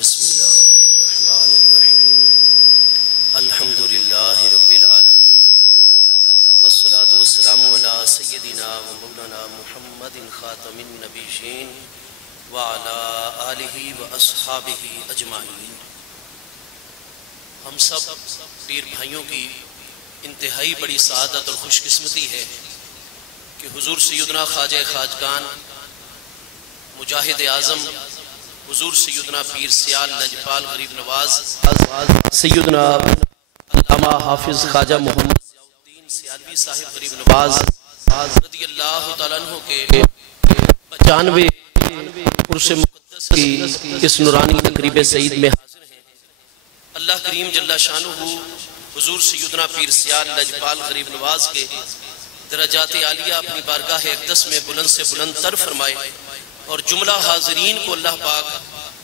بسم اللہ الرحمن الرحیم الحمدللہ رب العالمین والصلاة والسلام علی سیدنا و مولانا محمد خاتم النبیین وعلی آلہ و اصحابہ اجمعین۔ ہم سب پیر بھائیوں کی انتہائی بڑی سعادت اور خوش قسمتی ہے کہ حضور سیدنا خواجہ خواجگان مجاہد اعظم حضور سیدنا پیر سیال لجپال غریب نواز سیدنا علامہ حافظ خواجہ محمد ضیاء الدین سیالوی صاحب غریب نواز رضی اللہ تعالیٰ عنہ کے 95 عرس مقدس کی اس نورانی تقریب سعید میں حاضر ہیں۔ اللہ کریم جل شانہ حضور سیدنا پیر سیال لجپال غریب نواز کے درجات عالیہ اپنی بارگاہ اقدس میں بلند سے بلند تر فرمائے اور جملہ حاضرین کو اللہ پاک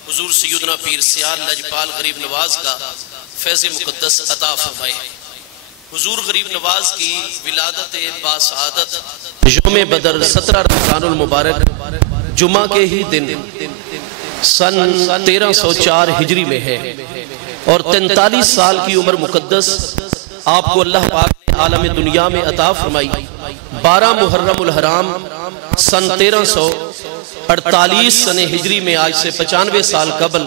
حضور سیدنا پیر سیال لجپال غریب نواز کا فیض مقدس عطا فرمائے۔ حضور غریب نواز کی ولادت باسعادت یوم بدر 17 رمضان المبارک جمعہ کے ہی دن سن 1304 ہجری میں ہے اور 43 سال کی عمر مقدس آپ کو اللہ پاک نے عالم دنیا میں عطا فرمائی۔ 12 محرم الحرام سن 1348 سن ہجری میں آج سے 95 سال قبل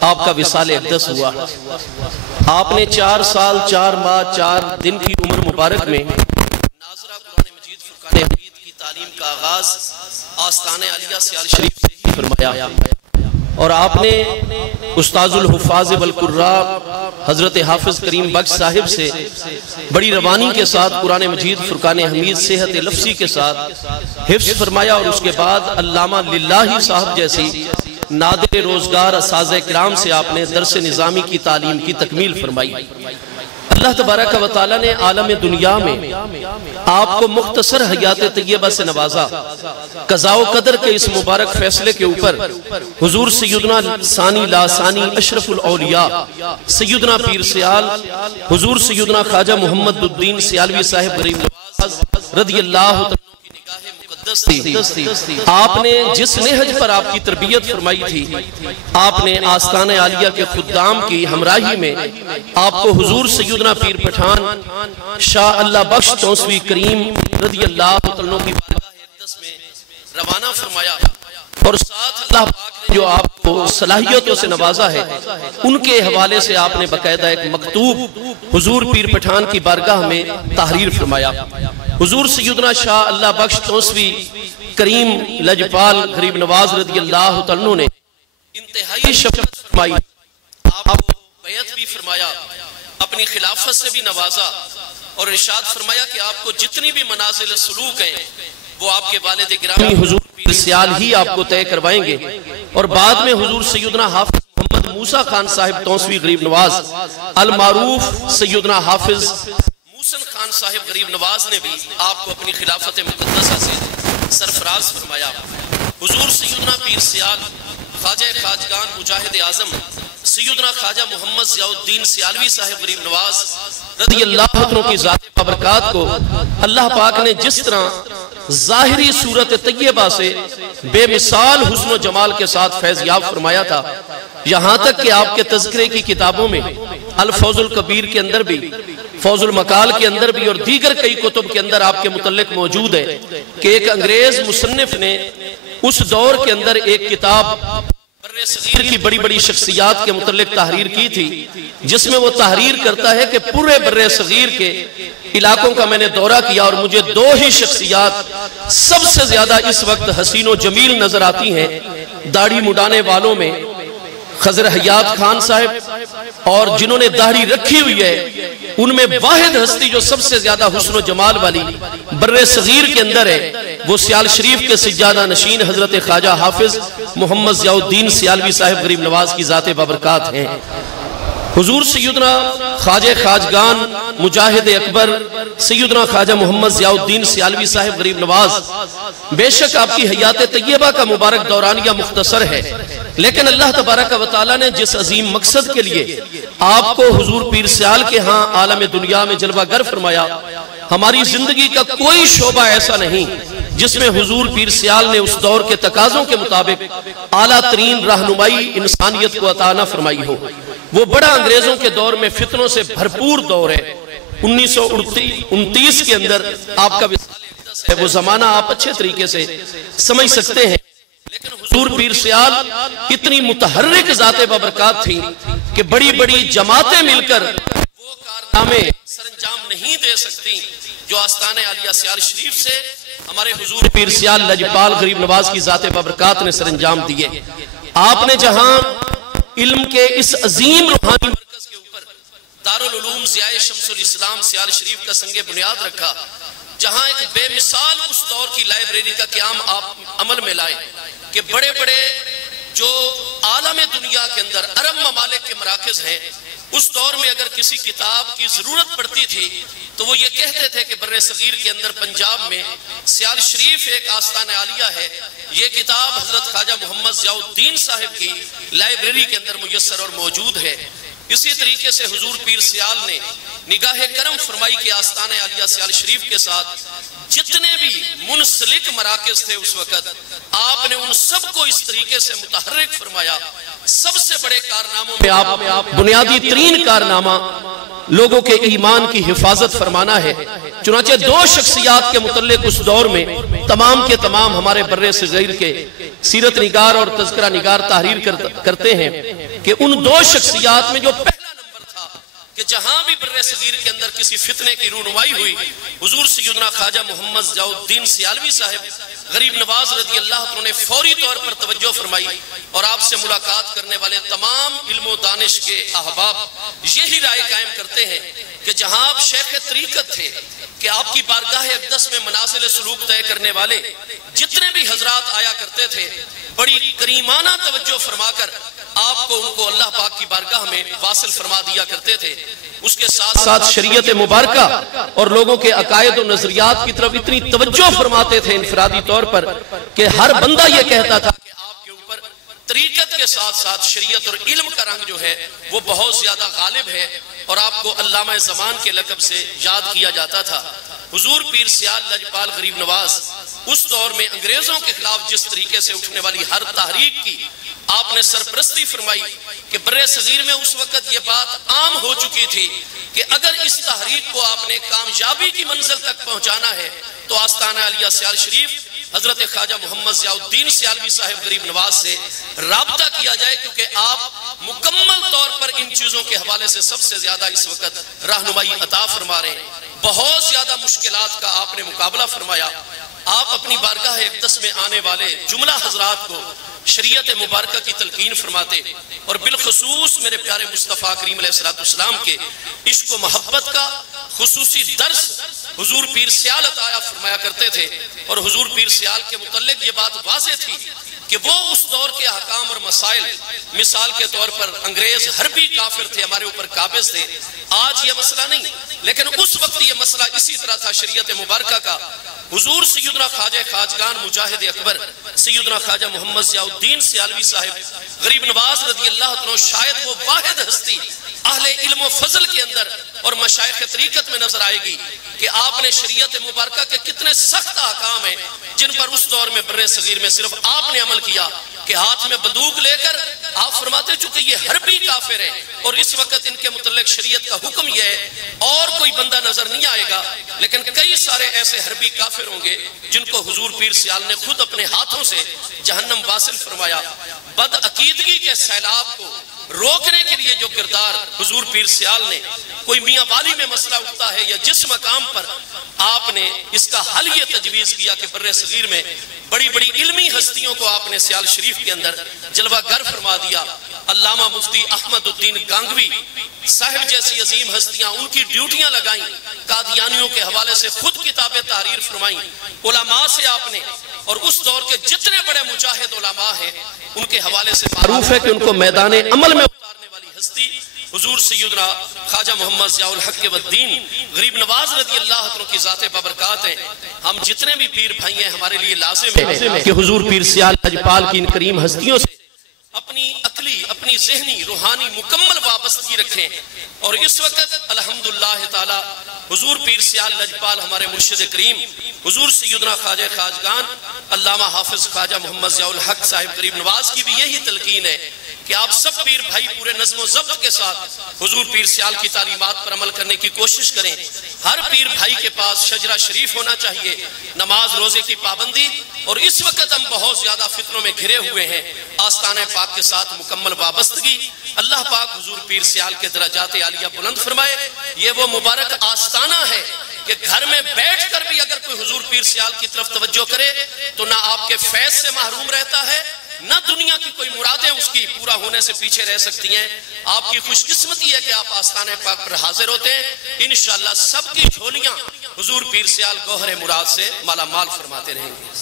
آپ کا وصال اقدس ہوا۔ آپ نے 4 سال 4 ماہ 4 دن کی عمر مبارک میں ناظرہ قرآن مجید فرقان حمید کی تعلیم کا آغاز آستان عالیہ سیال شریف سے ہی فرمایا اور آپ نے استاذ الحفاظ والقراء حضرت حافظ کریم بخش صاحب سے بڑی روانی کے ساتھ قرآن مجید فرقان حمید صحت لفظی کے ساتھ حفظ فرمایا اور اس کے بعد علامہ للہ صاحب جیسی نادر روزگار اساتذہ کرام سے آپ نے درس نظامی کی تعلیم کی تکمیل فرمائی۔ اللہ تبارک و تعالی نے عالم دنیا میں آپ کو مختصر حیات طیبہ سے نوازا۔ قضاء و قدر کے اس مبارک فیصلے کے اوپر حضور سیدنا ثانی لا ثانی اشرف الاولیاء سیدنا پیر سیال حضور سیدنا خواجہ محمد الدین سیالوی صاحب غریب نواز رضی اللہ عنہ کی نگاہ مقدس تھی۔ آپ نے جس نہج پر آپ کی تربیت فرمائی تھی، آپ نے آستان عالیہ کے خدام کی ہمراہی میں آپ کو حضور سیدنا پیر پٹھان شاہ اللہ بخش توسوی کریم رضی اللہ عنہ کی بارگاہ اقدس میں روانہ فرمایا اور ساتھ اللہ پاک نے جو آپ کو صلاحیتوں سے نوازا ہے ان کے حوالے سے آپ نے باقاعدہ ایک مکتوب حضور پیر پٹھان کی بارگاہ میں تحریر فرمایا۔ حضور سیدنا شاہ اللہ بخش توسوی کریم لجپال غریب نواز رضی اللہ عنہ نے انتہائی شفقت فرمائی، آپ کو بیعت بھی فرمایا، اپنی خلافت سے بھی نوازا اور ارشاد فرمایا کہ آپ کو جتنی بھی منازل سلوک ہیں وہ آپ کے والد گرامی حضور پیر سیال ہی آپ کو طے کروائیں گے۔ اور بعد میں حضور سیدنا حافظ محمد موسیٰ خان صاحب توسوی غریب نواز المعروف سیدنا حافظ موسن خان صاحب غریب نواز نے بھی آپ کو اپنی خلافت مقدسہ سے سرفراز فرمایا۔ حضور سیدنا پیر سیال خواجہ خواجگان مجاہد اعظم سیدنا خواجہ محمد ضیاء الدین سیالوی صاحب غریب نواز رضی اللہ عنہ کی ذات بابرکات کو اللہ پاک نے جس طرح ظاہری صورت طیبہ سے بے مثال حسن و جمال کے ساتھ فیض یاب فرمایا تھا، یہاں تک کہ آپ کے تذکرے کی کتابوں میں الفوز الکبیر کے اندر بھی، فوز المقال کے اندر بھی اور دیگر کئی کتب کے اندر آپ کے متعلق موجود ہے کہ ایک انگریز مصنف نے اس دور کے اندر ایک کتاب بر صغیر کی بڑی بڑی شخصیات کے متعلق تحریر کی تھی، جس میں وہ تحریر کرتا ہے کہ پورے بر صغیر کے علاقوں کا میں نے دورہ کیا اور مجھے 2 ہی شخصیات سب سے زیادہ اس وقت حسین و جمیل نظر آتی ہیں، داڑھی مڈانے والوں میں خضر حیات خان صاحب اور جنہوں نے داڑھی رکھی ہوئی ہے ان میں واحد ہستی جو سب سے زیادہ حسن و جمال والی بر صغیر کے اندر ہے وہ سیال شریف کے سجادہ نشین حضرت خواجہ حافظ محمد ضیاء الدین سیالوی صاحب غریب نواز کی ذات بابرکات ہیں۔ حضور سیدنا خواجہ خواجگان مجاہد اکبر سیدنا خواجہ محمد ضیاء الدین سیالوی صاحب غریب نواز بے شک آپ کی حیات طیبہ کا مبارک دورانیہ مختصر ہے، لیکن اللہ تبارک و تعالی نے جس عظیم مقصد کے لیے آپ کو حضور پیر سیال کے ہاں عالم دنیا میں جلوہ گر فرمایا، ہماری زندگی کا کوئی شعبہ ایسا نہیں جس میں حضور پیر سیال نے اس دور کے تقاضوں کے مطابق اعلیٰ ترین رہنمائی انسانیت کو عطا نہ فرمائی ہو۔ وہ بڑا انگریزوں کے دور میں فتنوں سے بھرپور دور ہے۔ 1929 کے اندر آپ کا ہے، وہ زمانہ آپ اچھے طریقے سے سمجھ سکتے ہیں، لیکن حضور پیر سیال اتنی متحرک ذات بابرکات تھی کہ بڑی بڑی جماعتیں مل کر وہ کارنامے سر انجام نہیں دے سکتی جو آستانِ عالیہ سیال شریف سے ہمارے حضور پیر سیال لجپال غریب نواز کی ذات بابرکات نے سر انجام دیے۔ آپ نے جہاں علم کے اس عظیم روحانی مرکز کے اوپر دارالعلوم ضیاء شمس الاسلام سیال شریف کا سنگ بنیاد رکھا، جہاں ایک بے مثال اس دور کی لائبریری کا قیام آپ عمل میں لائے کہ بڑے بڑے جو عالم دنیا کے اندر عرب ممالک کے مراکز ہیں، اس دور میں اگر کسی کتاب کی ضرورت پڑتی تھی تو وہ یہ کہتے تھے کہ بر صغیر کے اندر پنجاب میں سیال شریف ایک آستانِ عالیہ ہے، یہ کتاب حضرت خواجہ محمد ضیاء الدین صاحب کی لائبریری کے اندر میسر اور موجود ہے۔ اسی طریقے سے حضور پیر سیال نے نگاہ کرم فرمائی کہ آستانِ عالیہ سیال شریف کے ساتھ جتنے بھی منسلک مراکز تھے اس وقت، آپ نے ان سب کو اس طریقے سے متحرک فرمایا۔ سب سے بڑے کارناموں میں آپ بنیادی ترین کارنامہ لوگوں کے ایمان کی حفاظت فرمانا ہے۔ چنانچہ دو شخصیات کے متعلق اس دور میں تمام کے تمام ہمارے بر صغیر کے سیرت نگار اور تذکرہ نگار تحریر کرتے ہیں کہ ان دو شخصیات میں جو پہلا نمبر تھا کہ جہاں بھی بر صغیر کے اندر کسی فتنے کی رونمائی ہوئی، حضور سیدنا خواجہ محمد ضیاء الدین سیالوی صاحب غریب نواز رضی اللہ عنہ نے فوری طور پر توجہ فرمائی، اور آپ سے ملاقات کرنے والے تمام علم و دانش کے احباب یہی رائے قائم کرتے ہیں کہ جہاں آپ شیخ طریقت تھے کہ آپ کی بارگاہ اقدس میں منازل سلوک طے کرنے والے جتنے بھی حضرات آیا کرتے تھے، بڑی کریمانہ توجہ فرما کر آپ کو ان کو اللہ پاک کی بارگاہ میں واصل فرما دیا کرتے تھے۔ اس کے ساتھ ساتھ شریعت مبارکہ اور لوگوں کے عقائد و نظریات کی طرف اتنی توجہ فرماتے تھے انفرادی طور پر کہ ہر بندہ یہ کہتا تھا کہ آپ کے اوپر طریقت کے ساتھ ساتھ شریعت اور علم کا رنگ جو ہے وہ بہت زیادہ غالب ہے، اور آپ کو علامہ زمان کے لقب سے یاد کیا جاتا تھا۔ حضور پیر سیال لجپال غریب نواز اس دور میں انگریزوں کے خلاف جس طریقے سے اٹھنے والی ہر تحریک کی آپ نے سرپرستی فرمائی کہ بر صغیر میں اس وقت یہ بات عام ہو چکی تھی کہ اگر اس تحریک کو آپ نے کامیابی کی منزل تک پہنچانا ہے تو آستانہ عالیہ سیال شریف حضرت خواجہ محمد ضیاء الدین سیالوی صاحب غریب نواز سے رابطہ کیا جائے، کیونکہ آپ مکمل طور پر ان چیزوں کے حوالے سے سب سے زیادہ اس وقت رہنمائی عطا فرما رہے ہیں۔ بہت زیادہ مشکلات کا آپ نے مقابلہ فرمایا۔ آپ اپنی بارگاہ اقدس میں آنے والے جملہ حضرات کو شریعت مبارکہ کی تلقین فرماتے، اور بالخصوص میرے پیارے مصطفیٰ کریم علیہ السلام کے عشق و محبت کا خصوصی درس حضور پیر سیال عطا فرمایا کرتے تھے۔ اور حضور پیر سیال کے متعلق یہ بات واضح تھی کہ وہ اس دور کے احکام اور مسائل، مثال کے طور پر انگریز حربی کافر تھے، ہمارے اوپر قابض تھے، آج یہ مسئلہ نہیں، لیکن اس وقت یہ مسئلہ اسی طرح تھا شریعت مبارکہ کا۔ حضور سیدنا خواجہ خواجگان مجاہد اکبر سیدنا خواجہ محمد ضیاء الدین سیالوی صاحب غریب نواز رضی اللہ عنہ شاید وہ واحد ہستی اہل علم و فضل کے اندر اور مشائخ طریقت میں نظر آئے گی کہ آپ نے شریعت مبارکہ کے کتنے سخت احکام ہیں جن پر اس دور میں بر صغیر میں صرف آپ نے عمل کیا کہ ہاتھ میں بندوق لے کر آپ فرماتے چونکہ یہ حربی کافر ہیں اور اس وقت ان کے متعلق شریعت کا حکم یہ ہے اور کوئی بندہ نظر نہیں آئے گا، لیکن کئی سارے ایسے حربی کافر ہوں گے جن کو حضور پیر سیال نے خود اپنے ہاتھوں سے جہنم واصل فرمایا۔ بد عقیدگی کے سیلاب کو روکنے کے لیے جو کردار حضور پیر سیال نے، کوئی میاں والی میں مسئلہ اٹھتا ہے یا جس مقام پر آپ نے اس کا حل یہ تجویز کیا کہ بر صغیر میں بڑی بڑی علمی ہستیوں کو آپ نے سیال شریف کے اندر جلوہ گر فرما دیا۔ علامہ مفتی احمد الدین گانگوی صاحب جیسی عظیم ہستیاں ان کی ڈیوٹیاں لگائیں، قادیانیوں کے حوالے سے خود کتابیں تحریر فرمائیں، علماء سے آپ نے، اور اس دور کے جتنے بڑے مجاہد علماء ہیں ان کے حوالے سے معروف ہے کہ ان کو میدان عمل میں اتارنے والی ہستی حضور سیدنا خواجہ محمد ضیاء الحق والدین غریب نواز رضی اللہ عنہ کی ذات بابرکات ہیں۔ ہم جتنے بھی پیر بھائی ہیں ہمارے لیے لازم ہے کہ حضور پیر سیال لجپال کی ان کریم ہستیوں سے اپنی عقلی، اپنی ذہنی، روحانی مکمل وابستگی رکھیں، اور اس وقت الحمدللہ تعالی حضور پیر سیال لجپال ہمارے مرشد کریم حضور سیدنا خواجہ خواجگان علامہ حافظ خواجہ محمد ضیاء الحق صاحب غریب نواز کی بھی یہی تلقین ہے کہ آپ سب پیر بھائی پورے نظم و ضبط کے ساتھ حضور پیر سیال کی تعلیمات پر عمل کرنے کی کوشش کریں. ہر پیر بھائی کے پاس شجرہ شریف ہونا چاہیے, نماز روزے کی پابندی, اور اس وقت ہم بہت زیادہ فتنوں میں گھرے ہوئے ہیں, آستانہ پاک کے ساتھ مکمل وابستگی. اللہ پاک حضور پیر سیال کے درجات عالیہ بلند فرمائے. یہ وہ مبارک آستانہ ہے کہ گھر میں بیٹھ کر بھی اگر کوئی حضور پیر سیال کی طرف توجہ کرے تو نہ آپ کے فیض سے محروم رہتا ہے, نہ دنیا کی کوئی مرادیں اس کی پورا ہونے سے پیچھے رہ سکتی ہیں. آپ کی خوش قسمتی ہے کہ آپ آستانہ پاک پر حاضر ہوتے ہیں. انشاءاللہ سب کی جھولیاں حضور پیر سیال گوہر مراد سے مالا مال فرماتے رہیں گے.